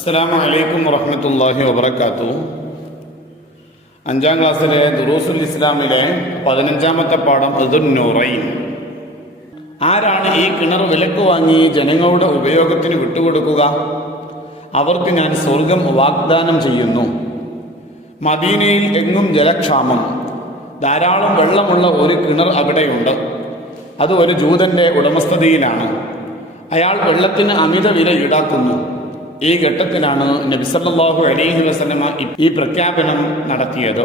അസ്സലാമു അലൈക്കും വറഹ്മത്തുള്ളാഹി വബറകാതുഹു. 5ാം ക്ലാസ്സിലെ ദുറൂസുൽ ഇസ്ലാമിലെ 15ാമത്തെ പാഠം ദുന്നൂറൈൻ. ആരാണ് ഈ കിണർ വിലക്ക് വാങ്ങി ജനങ്ങളുടെ ഉപയോഗത്തിന് വിട്ടുകൊടുക്കുക? അവർക്ക് ഞാൻ സ്വർഗം വാഗ്ദാനം ചെയ്യുന്നു. മദീനയിൽ എങ്ങും ജലക്ഷാമം. ധാരാളം വെള്ളമുള്ള ഒരു കിണർ അവിടെയുണ്ട്. അത് ഒരു ജൂതന്റെ ഉടമസ്ഥതയിലാണ്. അയാൾ വെള്ളത്തിന് അമിത വില ഈടാക്കുന്നു. ഈ ഘട്ടത്തിലാണ് നബി സല്ലല്ലാഹു അലൈഹി വസല്ലമ ഈ പ്രഖ്യാപനം നടത്തിയത്.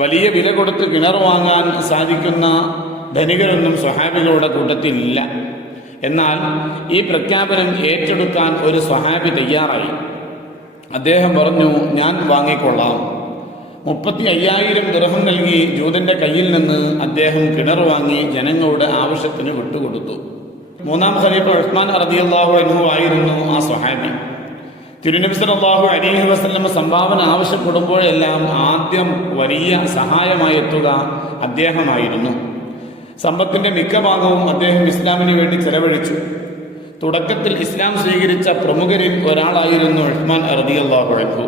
വലിയ വില കൊടുത്ത് കിണർ വാങ്ങാൻ സാധിക്കുന്ന ധനികരൊന്നും സ്വഹാബികളുടെ കൂട്ടത്തിലില്ല. എന്നാൽ ഈ പ്രഖ്യാപനം ഏറ്റെടുക്കാൻ ഒരു സ്വഹാബി തയ്യാറായി. അദ്ദേഹം പറഞ്ഞു, ഞാൻ വാങ്ങിക്കൊള്ളാം. 35,000 ദിർഹം നൽകി ജൂതന്റെ കയ്യിൽ നിന്ന് അദ്ദേഹം കിണർ വാങ്ങി ജനങ്ങളുടെ ആവശ്യത്തിന് വിട്ടുകൊടുത്തു. 3ാം ഖലീഫ ഉസ്മാൻ റളിയല്ലാഹു അൻഹു ആയിരുന്നു ആ സ്വഹാബി. തിരുനബി സല്ലല്ലാഹു അലൈഹി വസല്ലം സംഭാവന ആവശ്യപ്പെടുമ്പോഴെല്ലാം ആദ്യം വലിയ സഹായമായി എത്തുക അദ്ദേഹമായിരുന്നു. സമ്പത്തിന്റെ മിക്ക ഭാഗവും അദ്ദേഹം ഇസ്ലാമിന് വേണ്ടി ചെലവഴിച്ചു. തുടക്കത്തിൽ ഇസ്ലാം സ്വീകരിച്ച പ്രമുഖരിൽ ഒരാളായിരുന്നു ഉസ്മാൻ റളിയല്ലാഹു അൻഹു.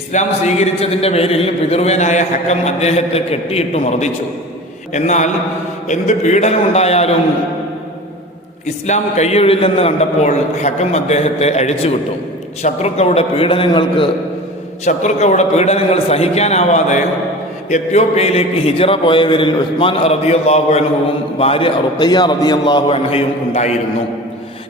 ഇസ്ലാം സ്വീകരിച്ചതിന്റെ പേരിൽ പിതൃവേനായ ഹക്കം അദ്ദേഹത്തെ കെട്ടിയിട്ടു മർദ്ദിച്ചു. എന്നാൽ എന്ത് പീഡനമുണ്ടായാലും ഇസ്ലാം കൈയൊഴില്ലെന്ന് കണ്ടപ്പോൾ ഹക്കം അദ്ദേഹത്തെ അഴിച്ചുവിട്ടു. ശത്രുക്കളുടെ പീഡനങ്ങൾ സഹിക്കാനാവാതെ എത്യോപ്യയിലേക്ക് ഹിജറ പോയവരിൽ ഉസ്മാൻ റളിയല്ലാഹു അൻഹുവും ഭാര്യ റുഖയ്യ റളിയല്ലാഹു അൻഹയും ഉണ്ടായിരുന്നു.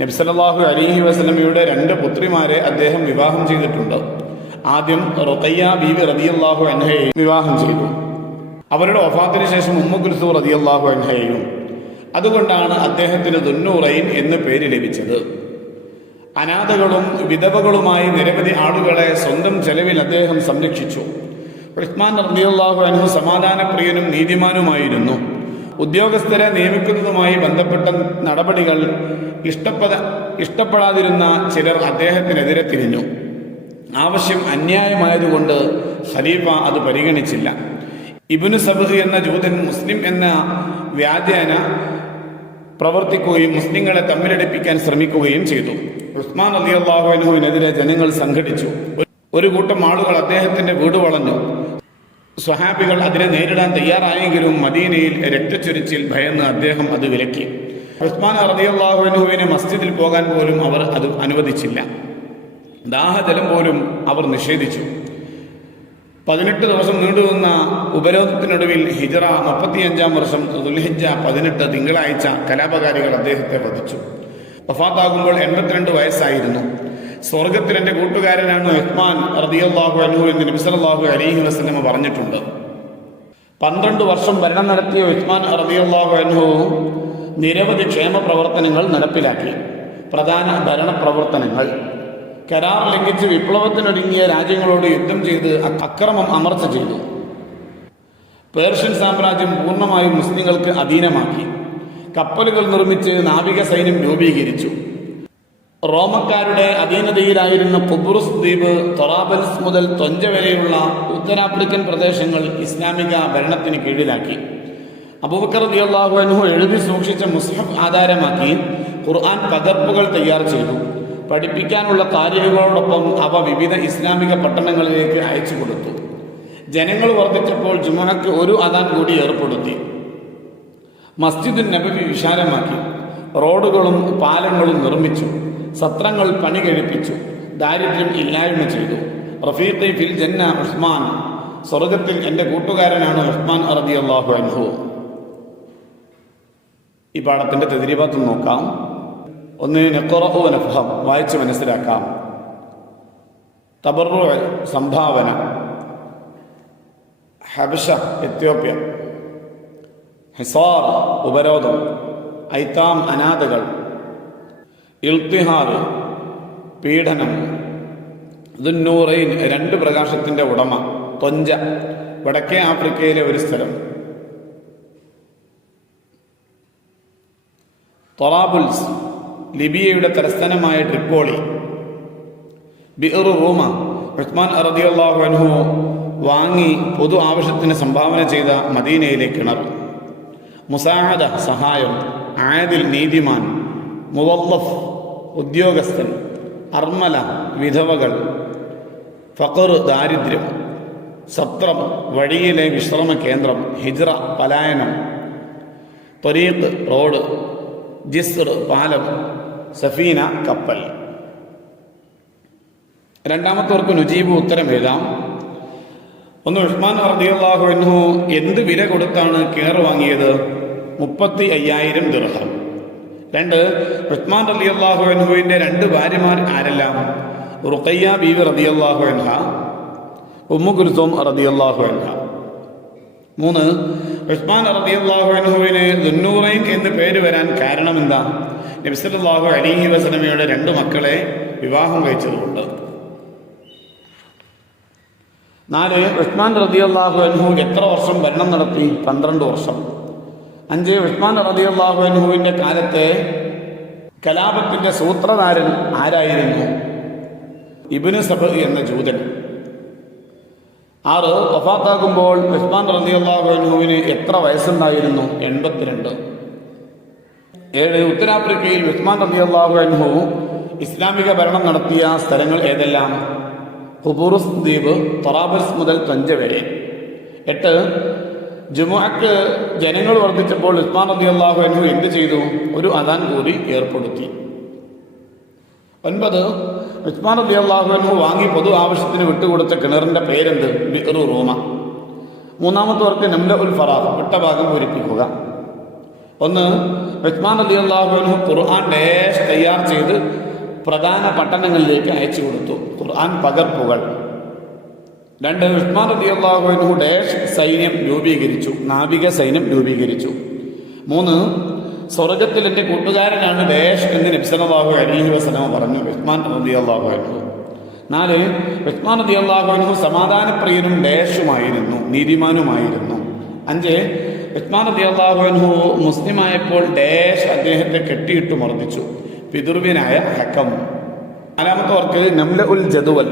നബി സല്ലല്ലാഹു അലൈഹി വസല്ലമയുടെ 2 പുത്രിമാരെ അദ്ദേഹം വിവാഹം ചെയ്തിട്ടുണ്ട്. ആദ്യം റുഖയ്യ ബീവി റളിയല്ലാഹു അൻഹയെ വിവാഹം ചെയ്തു. അവരുടെ വഫാത്തിന് ശേഷം ഉമ്മു കുൽസൂം റളിയല്ലാഹു അൻഹയെയും. അതുകൊണ്ടാണ് അദ്ദേഹത്തിന് ദുന്നൂറൈൻ എന്ന് പേര് ലഭിച്ചത്. അനാഥകളും വിധവകളുമായി നിരവധി ആളുകളെ സ്വന്തം ചെലവിൽ അദ്ദേഹം സംരക്ഷിച്ചു. ഉസ്മാൻ റളിയല്ലാഹു അൻഹു സമാധാനപ്രിയനും നീതിമാനുമായിരുന്നു. ഉദ്യോഗസ്ഥരെ നിയമിക്കുന്നതുമായി ബന്ധപ്പെട്ട നടപടികൾ ഇഷ്ടപ്പെടാതിരുന്ന ചിലർ അദ്ദേഹത്തിനെതിരെ തിരിഞ്ഞു. ആവശ്യം അന്യായമായതുകൊണ്ട് ഖലീഫ അത് പരിഗണിച്ചില്ല. ഇബ്നു സബ്ഹ് എന്ന ജൂതൻ മുസ്ലിം എന്ന വ്യാജേന പ്രവർത്തിക്കുകയും മുസ്ലിങ്ങളെ തമ്മിലടിപ്പിക്കാൻ ശ്രമിക്കുകയും ചെയ്തു. ഉസ്മാൻ റളിയല്ലാഹു അൻഹുവിനെതിരെ ജനങ്ങൾ സംഘടിച്ചു. ഒരു കൂട്ടം ആളുകൾ അദ്ദേഹത്തിന്റെ വീട് വളഞ്ഞു. സ്വഹാബികൾ അതിനെ നേരിടാൻ തയ്യാറായെങ്കിലും മദീനയിൽ രക്തച്ചൊരിച്ചിൽ ഭയന്ന് അദ്ദേഹം അത് വിലക്കി. ഉസ്മാൻ റളിയല്ലാഹു അൻഹുവിനെ മസ്ജിദിൽ പോകാൻ പോലും അവർ അത് അനുവദിച്ചില്ല. ദാഹജലം പോലും അവർ നിഷേധിച്ചു. 18 ദിവസം നീണ്ടുവന്ന ഉപരോധത്തിനൊടുവിൽ ഹിജറ 35-ാം വർഷം ദുൽഹിജ്ജ 18 തിങ്കളാഴ്ച കലാപകാരികൾ അദ്ദേഹത്തെ വധിച്ചു. വഫാത്താകുമ്പോൾ 82 വയസ്സായിരുന്നു. സ്വർഗത്തിൽ എൻ്റെ കൂട്ടുകാരനാണ് ഉസ്മാൻ റളിയല്ലാഹു അൻഹു എന്ന് നബി സല്ലല്ലാഹു അലൈഹി വസല്ലം പറഞ്ഞിട്ടുണ്ട്. 12 വർഷം ഭരണം നടത്തിയ ഉസ്മാൻ റളിയല്ലാഹു അൻഹു നിരവധി ക്ഷേമ പ്രവർത്തനങ്ങൾ നടപ്പിലാക്കി. പ്രധാന ഭരണ പ്രവർത്തനങ്ങൾ: കരാർ ലംഘിച്ച് വിപ്ലവത്തിനൊരുങ്ങിയ രാജ്യങ്ങളോട് യുദ്ധം ചെയ്ത് അക്രമം അമർച്ച ചെയ്തു. പേർഷ്യൻ സാമ്രാജ്യം പൂർണ്ണമായും മുസ്ലിങ്ങൾക്ക് അധീനമാക്കി. കപ്പലുകൾ നിർമ്മിച്ച് നാവിക സൈന്യം രൂപീകരിച്ചു. റോമക്കാരുടെ അധീനതയിലായിരുന്ന ഖുബ്രുസ് ദ്വീപ്, തൊറാബൽസ് മുതൽ തൊഞ്ച വരെയുള്ള ഉത്തരാഫ്രിക്കൻ പ്രദേശങ്ങൾ ഇസ്ലാമിക ഭരണത്തിന് കീഴിലാക്കി. അബൂബക്കർ റളിയല്ലാഹു അൻഹു എഴുതി സൂക്ഷിച്ച മുസ്ഹഫ് ആധാരമാക്കി ഖുർആൻ പകർപ്പുകൾ തയ്യാർ ചെയ്തു. പഠിപ്പിക്കാനുള്ള താരീഖുകളോടൊപ്പം അവ വിവിധ ഇസ്ലാമിക പട്ടണങ്ങളിലേക്ക് അയച്ചു കൊടുത്തു. ജനങ്ങൾ വർദ്ധിച്ചപ്പോൾ ജുമുഅക്ക് ഒരു അദാൻ കൂടി ഏർപ്പെടുത്തി. മസ്ജിദുൻ നബവി വിശാലമാക്കി. റോഡുകളും പാലങ്ങളും നിർമ്മിച്ചു. സത്രങ്ങൾ പണി കഴിപ്പിച്ചു. ദാരിദ്ര്യം ഇല്ലായ്മ ചെയ്തു. റഫീഖി ഫിൽ ജന്ന ഉസ്മാൻ, സ്വർഗത്തിൽ എൻ്റെ കൂട്ടുകാരനാണ് ഉസ്മാൻ റളിയല്ലാഹു അൻഹു. ഈ പാഠത്തിന്റെ തദ്രീബാത്ത് നോക്കാം. ഒന്ന്, നഖറഉ വനഫ്ഹം, വായിച്ച് മനസ്സിലാക്കാം. തബറു, സംഭാവന. ഹബശ, എത്യോപ്യ. ഹിസാർ, ഉപരോധം. ഐത്താം, അനാഥകൾ. ഇൽത്തിഹാർ, പീഡനം. ദുന്നൂറൈൻ, 2 പ്രകാശത്തിന്റെ ഉടമ. തൊഞ്ച, വടക്കേ ആഫ്രിക്കയിലെ ഒരു സ്ഥലം. തൊറാബുൽസ്, ലിബിയയുടെ തലസ്ഥാനമായ ട്രിപ്പോളി. ബിഅർ റൂമ, ഉസ്മാൻ റളിയല്ലാഹു അൻഹു വാങ്ങി പൊതു ആവശ്യത്തിന് സംഭാവന ചെയ്ത മദീനയിലെ കിണർ. മുസാഅദ, സഹായം. ആദിൽ, നീതിമാൻ. മുവല്ലഫ്, ഉദ്യോഗസ്ഥൻ. അർമല വിധവകൾ, ഫഖർ ദാരിദ്ര്യം, സത്രം വഴിയിലെ വിശ്രമ കേന്ദ്രം, ഹിജ്റ പലായനം, ത്വരീഖ് റോഡ്, ജിസ്ർ പാലം, സഫീന കപ്പൽ. രണ്ടാമത്തവർക്ക് നുജീബ് ഉത്തരം എഴുതാം. ഒന്ന്, ഉസ്മാൻ റളിയല്ലാഹു അൻഹു എന്ത് വില കൊടുത്താണ് കിണർ വാങ്ങിയത്? 35,000 ദിർഹം. 2, ഉസ്മാൻ റളിയല്ലാഹു അൻഹുവിൻ്റെ 2 ഭാര്യമാർ ആരെല്ലാം? റുഖയ്യ ബീവി റളിയല്ലാഹു അൻഹ, ഉമ്മു കുൽസൂം റളിയല്ലാഹു അൻഹ. 3, ഉസ്മാൻ റളിയല്ലാഹു അൻഹുവിന് ദുന്നൂറൈൻ എന്ന് പേര് വരാൻ കാരണം എന്താ? നബി സല്ലല്ലാഹു അലൈഹി വസല്ലമയുടെ 2 മക്കളെ വിവാഹം കഴിച്ചതുകൊണ്ട്. 4, ഉസ്മാൻ റളിയല്ലാഹു അൻഹു എത്ര വർഷം ഭരണം നടത്തി? 12 വർഷം. 5, ഉസ്മാൻ റളിയല്ലാഹു അൻഹുവിൻ്റെ കാലത്തെ കലാപത്തിൻ്റെ സൂത്രധാരൻ ആരായിരുന്നു? ഇബ്നു സബ് എന്ന ജൂതൻ. 6, വഫാത്താകുമ്പോൾ ഉസ്മാൻ റളിയല്ലാഹു അൻഹുവിന് എത്ര വയസ്സുണ്ടായിരുന്നു? 82. 7, ഉത്തരാഫ്രിക്കയിൽ ഉസ്മാൻ റളിയല്ലാഹു അൻഹു ഇസ്ലാമിക ഭരണം നടത്തിയ സ്ഥലങ്ങൾ ഏതെല്ലാം? ഖുബൂറുസ് ദ്വീപ്, തൊറാബൽസ് മുതൽ തഞ്ച വരെ. 8, ജുമുഅക്ക് ജനങ്ങൾ വർദ്ധിച്ചപ്പോൾ ഉസ്മാൻ റളിയല്ലാഹു അൻഹു എന്ത് ചെയ്തു? ഒരു അദാൻ കൂടി ഏർപ്പെടുത്തി. 9, ഉസ്മാൻ റളിയല്ലാഹു അൻഹു വാങ്ങി പൊതു ആവശ്യത്തിന് വിട്ടുകൊടുത്ത കിണറിന്റെ പേരെന്ത്? ബിഅ്റു റൂമ. 3-മത്തവർക്ക് നംലഉൽ ഫറാഗ്, വിട്ട ഭാഗം പൂരിപ്പിക്കുക. 1, ഉസ്മാൻ റളിയല്ലാഹു അൻഹു ഖുർആൻ ഡാഷ് തയ്യാർ ചെയ്ത് പ്രധാന പട്ടണങ്ങളിലേക്ക് അയച്ചു കൊടുത്തു, ഖുർആൻ പകർപ്പുകൾ. 2, ഉസ്മാൻ റളിയല്ലാഹു അൻഹു ഡാഷ് സൈന്യം രൂപീകരിച്ചു, നാവിക സൈന്യം രൂപീകരിച്ചു. 3, സ്വർഗത്തിൽ എൻ്റെ കൂട്ടുകാരനാണ് ഡാഷ് എന്ന് നബി സല്ലല്ലാഹു അലൈഹി വസല്ലം പറഞ്ഞു, ഉസ്മാൻ റളിയല്ലാഹു അൻഹു. 4, ഉസ്മാൻ റളിയല്ലാഹു അൻഹു സമാധാനപ്രിയനും ഡാഷുമായിരുന്നു, നീതിമാനുമായിരുന്നു. 5, ഉസ്മാൻ റളിയല്ലാഹു അൻഹു മുസ്ലിമായപ്പോൾ ഡാഷ് അദ്ദേഹത്തെ കെട്ടിയിട്ട് മർദ്ദിച്ചു, പിതൃവ്യനായ ഹക്കം. 4-മത്തവർക്ക് നംലഉൽ ജദുവൽ,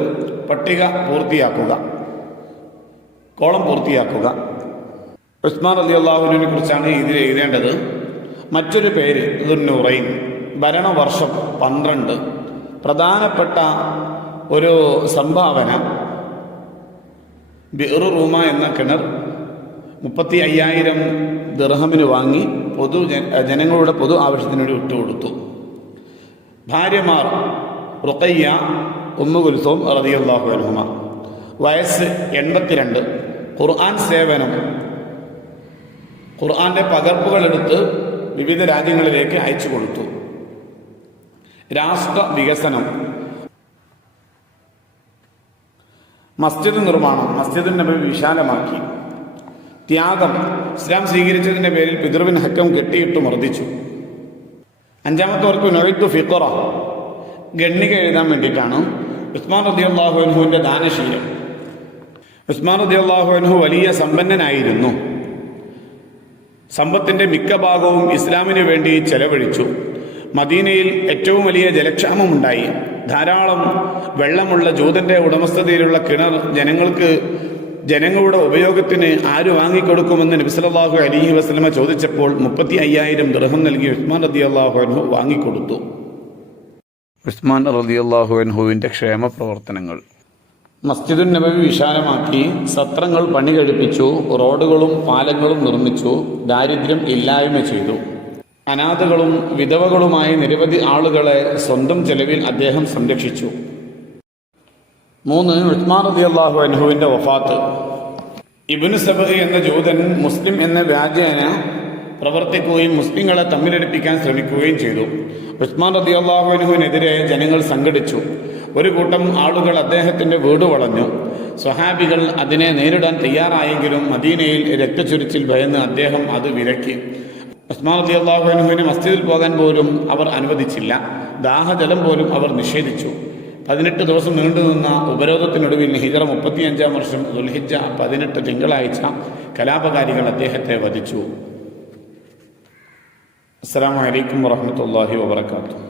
പട്ടിക പൂർത്തിയാക്കുക, കോളം പൂർത്തിയാക്കുക. ഉസ്മാൻ റളിയല്ലാഹുവിനെ കുറിച്ചാണ് ഇതിൽ എഴുതേണ്ടത്. മറ്റൊരു പേര് ദുന്നൂറൈൻ, ഭരണവർഷം 12. പ്രധാനപ്പെട്ട ഒരു സംഭാവന ബിഅ്റു റൂമ എന്ന കിണർ 35,000 ദിർഹമിന് വാങ്ങി ജനങ്ങളുടെ പൊതു ആവശ്യത്തിന് വേണ്ടി വിട്ടുകൊടുത്തു. ഭാര്യമാർ റുഖയ്യ, ഉമ്മു കുൽസൂം റളിയല്ലാഹു അൻഹുമ. വയസ്സ് 82. ഖുർആൻ സേവനം, ഖുർആന്റെ പകർപ്പുകൾ എടുത്ത് വിവിധ രാജ്യങ്ങളിലേക്ക് അയച്ചു കൊടുത്തു. രാഷ്ട്ര വികസനം, മസ്ജിദ് നിർമ്മാണം, മസ്ജിദുൻ നബവി വിശാലമാക്കി. ത്യാഗം, ഇസ്ലാം സ്വീകരിച്ചതിൻ്റെ പേരിൽ പിതൃവിൻ ഹക്കം കെട്ടിയിട്ട് മർദ്ദിച്ചു. 5-മത്തവർക്ക് നൊയ്തു ഫിഖറ, ഗണ്ണിക എഴുതാൻ വേണ്ടിയിട്ടാണ്. ഉസ്മാൻ റളിയല്ലാഹു അൻഹുവിൻ്റെ ദാനശീലം. ഉസ്മാൻ റളിയല്ലാഹു അൻഹു വലിയ സമ്പന്നനായിരുന്നു. സമ്പത്തിൻ്റെ മിക്ക ഭാഗവും ഇസ്ലാമിന് വേണ്ടി ചെലവഴിച്ചു. മദീനയിൽ ഏറ്റവും വലിയ ജലക്ഷാമമുണ്ടായി. ധാരാളം വെള്ളമുള്ള ജൂതന്റെ ഉടമസ്ഥതയിലുള്ള കിണർ ജനങ്ങളുടെ ഉപയോഗത്തിന് ആര് വാങ്ങിക്കൊടുക്കുമെന്ന് നബി സല്ലല്ലാഹു അലൈഹി വസല്ലമ ചോദിച്ചപ്പോൾ 35,000 ദിർഹം നൽകി ഉസ്മാൻ റളിയല്ലാഹു അൻഹു വാങ്ങിക്കൊടുത്തു. ഉസ്മാൻ റളിയല്ലാഹു അൻഹുവിൻ്റെ ക്ഷേമ പ്രവർത്തനങ്ങൾ. മസ്ജിദുൻ നബവി വിശാലമാക്കി, സത്രങ്ങൾ പണി കഴിപ്പിച്ചു, റോഡുകളും പാലങ്ങളും നിർമ്മിച്ചു, ദാരിദ്ര്യം ഇല്ലായ്മ ചെയ്തു. അനാഥകളും വിധവകളുമായ നിരവധി ആളുകളെ സ്വന്തം ചെലവിൽ അദ്ദേഹം സംരക്ഷിച്ചു. 3, ഉസ്മാൻ റളിയല്ലാഹു അൻഹുവിൻ്റെ വഫാത്ത്. ഇബ്നു സബ് എന്ന ജൂതൻ മുസ്ലിം എന്ന വ്യാജേന പ്രവർത്തിക്കുകയും മുസ്ലിങ്ങളെ തമ്മിലടിപ്പിക്കാൻ ശ്രമിക്കുകയും ചെയ്തു. ഉസ്മാൻ റളിയല്ലാഹു അൻഹുവിനെതിരെ ജനങ്ങൾ സംഘടിച്ചു. ഒരു കൂട്ടം ആളുകൾ അദ്ദേഹത്തിൻ്റെ വീട് വളഞ്ഞു. സ്വഹാബികൾ അതിനെ നേരിടാൻ തയ്യാറായെങ്കിലും മദീനയിൽ രക്തച്ചൊരിച്ചിൽ ഭയന്ന് അദ്ദേഹം അത് വിലക്കി. ഉസ്മാൻ റളിയല്ലാഹു അൻഹുവിനെ മസ്ജിദിൽ പോകാൻ പോലും അവർ അനുവദിച്ചില്ല. ദാഹജലം പോലും അവർ നിഷേധിച്ചു. 18 ദിവസം നീണ്ടുനിന്ന ഉപരോധത്തിനൊടുവിൽ ഹിജ്റ 35-ാം വർഷം ദുൽഹിജ്ജ 18 തിങ്കളാഴ്ച കലാപകാരികൾ അദ്ദേഹത്തെ വധിച്ചു. അസ്സലാമു അലൈക്കും വറഹ്മത്തുള്ളാഹി വബറകാതുഹു.